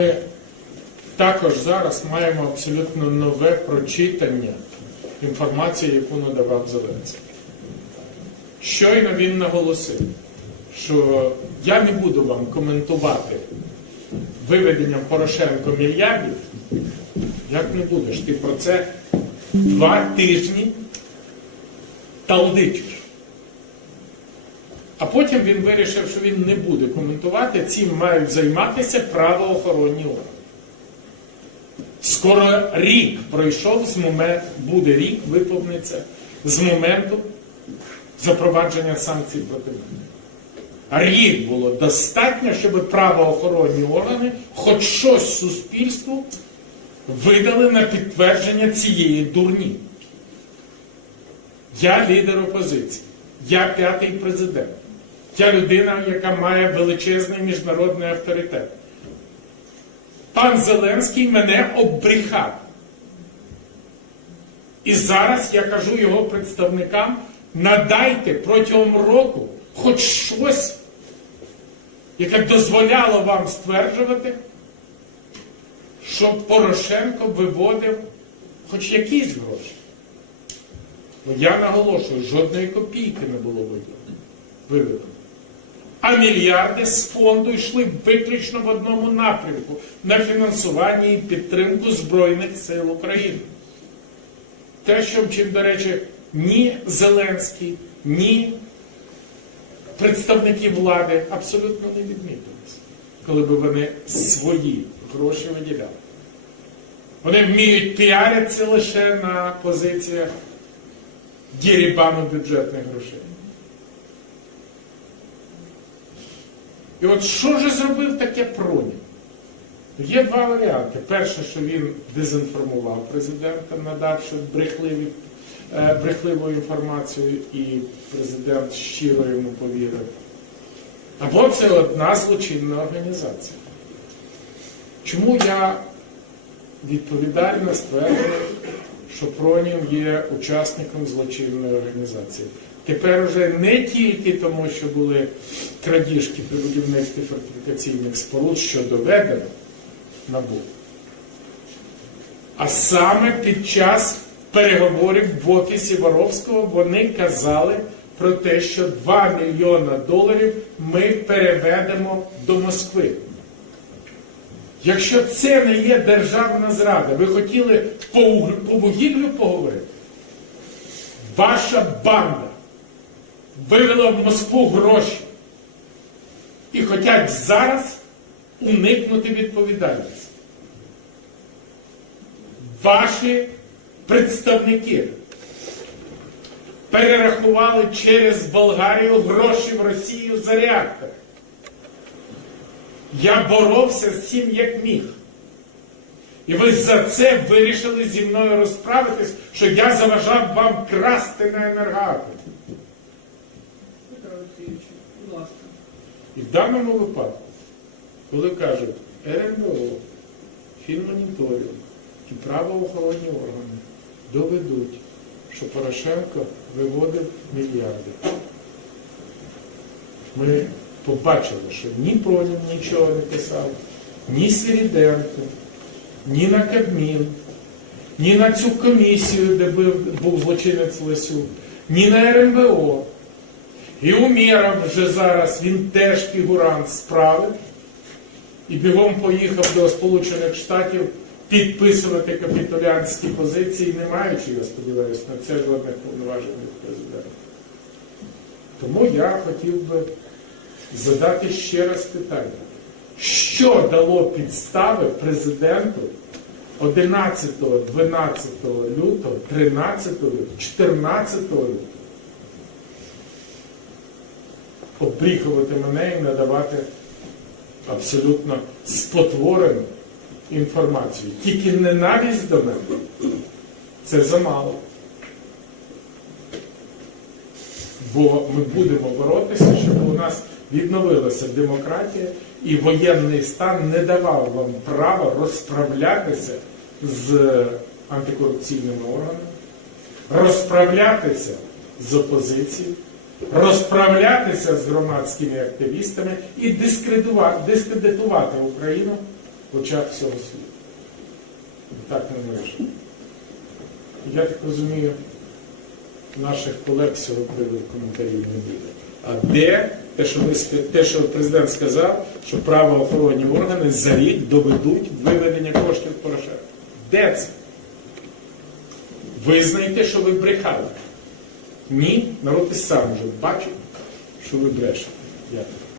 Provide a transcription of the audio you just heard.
Ми також зараз маємо абсолютно нове прочитання інформації, яку надавав Зеленський. Щойно він наголосив, що я не буду вам коментувати виведення Порошенко мільярдів. Як не будеш? Ти про це два тижні талдичиш. А потім він вирішив, що він не буде коментувати, цим мають займатися правоохоронні органи. Скоро рік пройшов з моменту, буде рік, виповниться з моменту запровадження санкцій проти мене. Рік було достатньо, щоб правоохоронні органи хоч щось суспільству видали на підтвердження цієї дурні. Я лідер опозиції, я п'ятий президент. Я людина, яка має величезний міжнародний авторитет. Пан Зеленський мене оббрехав. І зараз я кажу його представникам: надайте протягом року хоч щось, яке дозволяло вам стверджувати, що Порошенко виводив хоч якісь гроші. Бо я наголошую, жодної копійки не було виведено. А мільярди з фонду йшли виключно в одному напрямку на фінансування і підтримку Збройних сил України. Те, що чим, до речі, ні Зеленський, ні представники влади абсолютно не відмітилися, коли б вони свої гроші виділяли. Вони вміють піаритися лише на позиціях дірібану бюджетних грошей. І от що ж зробив таке Пронін? Є два варіанти. Перше, що він дезінформував президента, надавши брехливі, е, брехливу інформацію, і президент щиро йому повірив. Або це одна злочинна організація. Чому я відповідально стверджую, що Пронін є учасником злочинної організації? Тепер уже не тільки тому, що були крадіжки при будівництві фортифікаційних споруд, що доведено набу, а саме під час переговорів в офісі Воровського вони казали про те, що 2 мільйона доларів ми переведемо до Москви. Якщо це не є державна зрада, ви хотіли по, уг- вугіллю поговорити? Ваша банда вивела в Москву гроші і хочуть зараз уникнути відповідальності. Ваші представники перерахували через Болгарію гроші в Росію за реактор. Я боровся з цим як міг. І ви за це вирішили зі мною розправитись, що я заважав вам красти на енергоатомі. Петро Олексійович, будь ласка. І в даному випадку, коли кажуть РНБО, фінмоніторинг і правоохоронні органи доведуть, що Порошенко виводив мільярди, ми побачили, що ні Пронін нічого не писав, ні Свіріденко, ні на Кабмін, ні на цю комісію, де був злочинець Лесюк, ні на РНБО. І Умєров вже зараз він теж фігурант справи і бігом поїхав до Сполучених Штатів підписувати капітулянські позиції, не маючи, я сподіваюся, на це жодних повноважень від президента. Тому я хотів би задати ще раз питання. Що дало підстави президенту 11, 12 лютого, 13, 14 лютого обріхувати мене і надавати абсолютно спотворену інформацію. Тільки ненависть до мене це замало. Бо ми будемо боротися, щоб у нас відновилася демократія і воєнний стан не давав вам права розправлятися з антикорупційними органами, розправлятися з опозицією, розправлятися з громадськими активістами і дискредитувати, Україну в очах всього світу. Так не вирішено. Я так розумію, наших колег з цього приводу коментарів не буде. А де те, що ви те, що президент сказав, що правоохоронні органи за рік доведуть виведення коштів Порошенка? Де це? Визнайте, що ви брехали. Ні, народ і сам вже бачить, що ви брешете. Дякую.